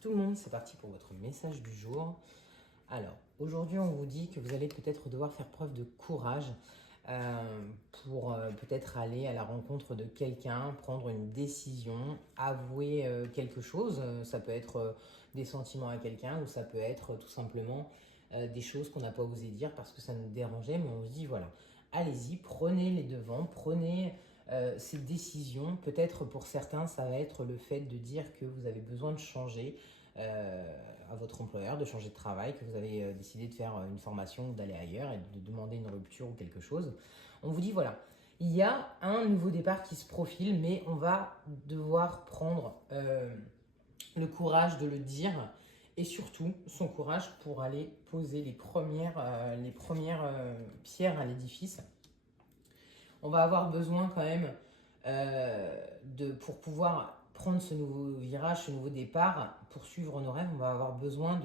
Tout le monde, c'est parti pour votre message du jour. Alors, aujourd'hui, on vous dit que vous allez peut-être devoir faire preuve de courage pour peut-être aller à la rencontre de quelqu'un, prendre une décision, avouer quelque chose. Ça peut être des sentiments à quelqu'un ou ça peut être tout simplement des choses qu'on n'a pas osé dire parce que ça nous dérangeait, mais on se dit voilà, allez-y, prenez les devants, prenez ces décisions. Peut-être pour certains, ça va être le fait de dire que vous avez besoin de changer à votre employeur, de changer de travail, que vous avez décidé de faire une formation ou d'aller ailleurs et de demander une rupture ou quelque chose. On vous dit voilà, il y a un nouveau départ qui se profile, mais on va devoir prendre le courage de le dire et surtout son courage pour aller poser les premières pierres à l'édifice. On va avoir besoin quand même pour pouvoir prendre ce nouveau virage, ce nouveau départ, pour suivre nos rêves, on va avoir besoin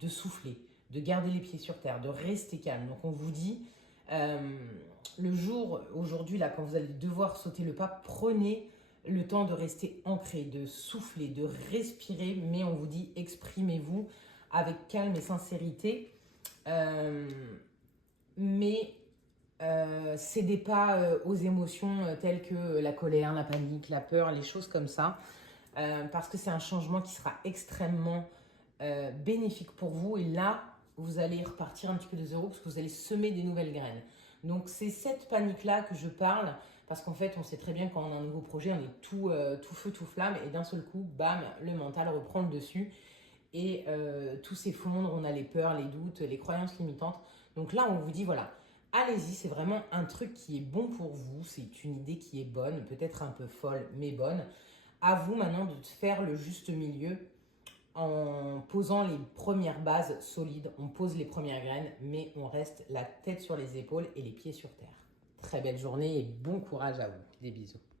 de souffler, de garder les pieds sur terre, de rester calme. Donc on vous dit, le jour, aujourd'hui, là, quand vous allez devoir sauter le pas, prenez le temps de rester ancré, de souffler, de respirer, mais on vous dit, exprimez-vous avec calme et sincérité. Mais cédez pas aux émotions telles que la colère, la panique, la peur, les choses comme ça, parce que c'est un changement qui sera extrêmement bénéfique pour vous. Et là, vous allez repartir un petit peu de zéro parce que vous allez semer des nouvelles graines. Donc c'est cette panique-là que je parle, parce qu'en fait, on sait très bien quand on a un nouveau projet, on est tout feu, tout flamme, et d'un seul coup, bam, le mental reprend le dessus et tout s'effondre, on a les peurs, les doutes, les croyances limitantes. Donc là, on vous dit, voilà, allez-y, c'est vraiment un truc qui est bon pour vous, c'est une idée qui est bonne, peut-être un peu folle, mais bonne. À vous maintenant de faire le juste milieu en posant les premières bases solides, on pose les premières graines, mais on reste la tête sur les épaules et les pieds sur terre. Très belle journée et bon courage à vous. Des bisous.